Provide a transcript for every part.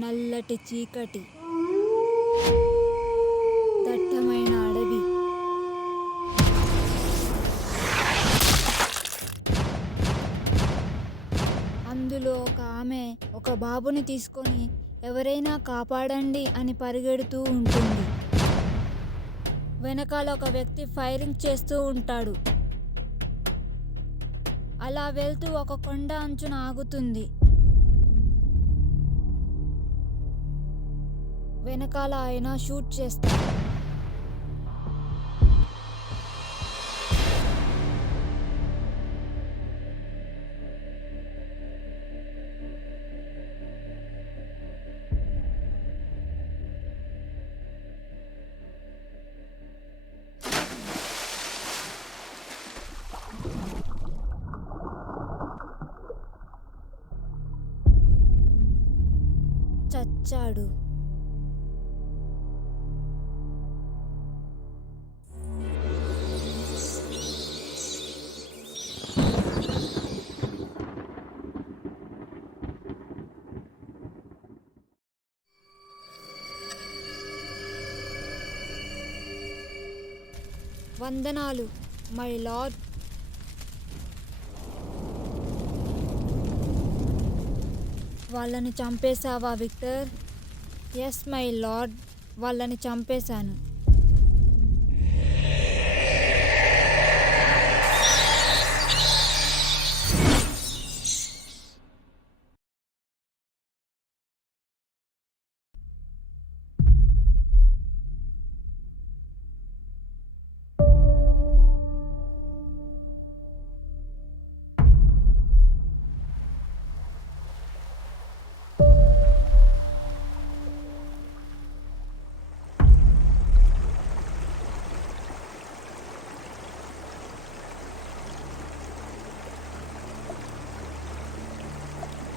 నల్లటి చీకటి, దట్టమైన అడవి. అందులో ఒక ఆమె ఒక బాబుని తీసుకొని ఎవరైనా కాపాడండి అని పరిగెడుతూ ఉంటుంది. వెనకాల ఒక వ్యక్తి ఫైరింగ్ చేస్తూ ఉంటాడు. అలా వెళ్తూ ఒక కొండ అంచున ఆగుతుంది. వెనకాల ఆయన షూట్ చేస్తాడు. చచ్చాడు. వందనాలు మై లార్డ్. వాళ్ళని చంపేశావా విక్టర్? ఎస్ మై లార్డ్, వాళ్ళని చంపేశాను.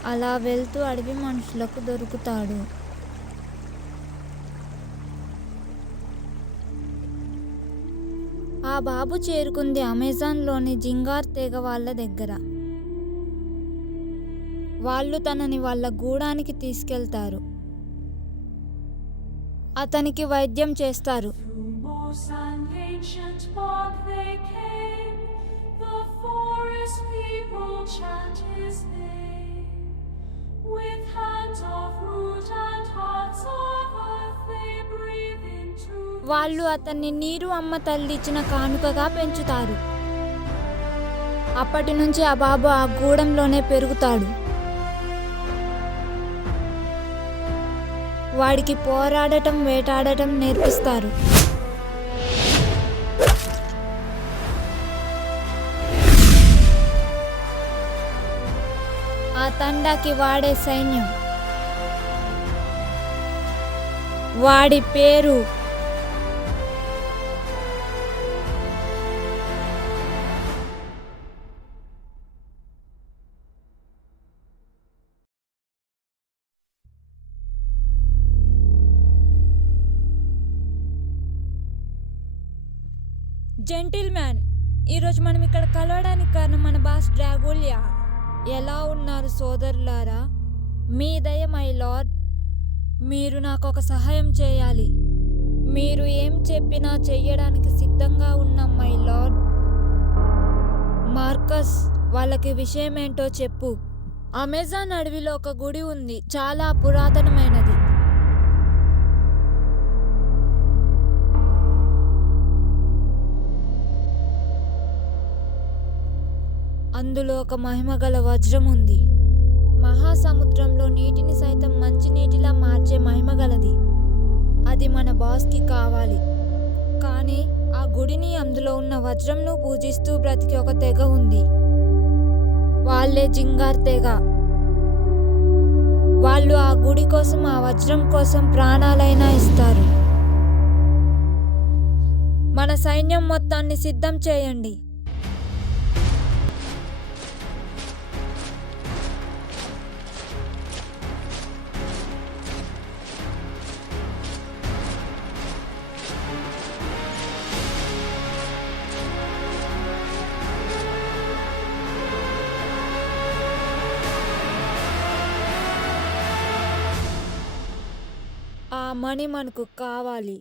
అలా వెళ్తూ అడవి మనుషులకు దొరుకుతాడు. ఆ బాబు చేరుకుంది అమెజాన్లోని జింగార్ తెగ వాళ్ళ దగ్గర. వాళ్ళు తనని వాళ్ళ గూడానికి తీసుకెళ్తారు. అతనికి వైద్యం చేస్తారు. వాళ్ళు అతన్ని నీరు అమ్మ తల్లి ఇచ్చిన కానుకగా పెంచుతారు. అప్పటి నుంచి ఆ బాబు ఆ గూడెంలోనే పెరుగుతాడు. వాడికి పోరాడటం, వేటాడటం నేర్పిస్తారు. ఆ తండాకి వాడే సైన్యం. వాడి పేరు జెంటిల్మ్యాన్. ఈరోజు మనం ఇక్కడ కలవడానికి కారణం మన బాస్ డ్రాగోలియా. ఎలా ఉన్నారు సోదరులారా? మీ దయ మై లార్డ్. మీరు నాకు ఒక సహాయం చేయాలి. మీరు ఏం చెప్పినా చెయ్యడానికి సిద్ధంగా ఉన్నాం మై లార్డ్. మార్కస్, వాళ్ళకి విషయమేంటో చెప్పు. అమెజాన్ అడవిలో ఒక గుడి ఉంది, చాలా పురాతనమైనది. అందులో ఒక మహిమగల వజ్రం ఉంది. మహాసముద్రంలో నీటిని సైతం మంచినీటిలా మార్చే మహిమగలది. అది మన బాస్కి కావాలి. కానీ ఆ గుడిని, అందులో ఉన్న వజ్రంను పూజిస్తూ బ్రతికి ఒక తెగ ఉంది. వాళ్ళే జింగార్ తెగ. వాళ్ళు ఆ గుడి కోసం, ఆ వజ్రం కోసం ప్రాణాలైనా ఇస్తారు. మన సైన్యం మొత్తాన్ని సిద్ధం చేయండి. ఆ మనీ మనకు కావాలి.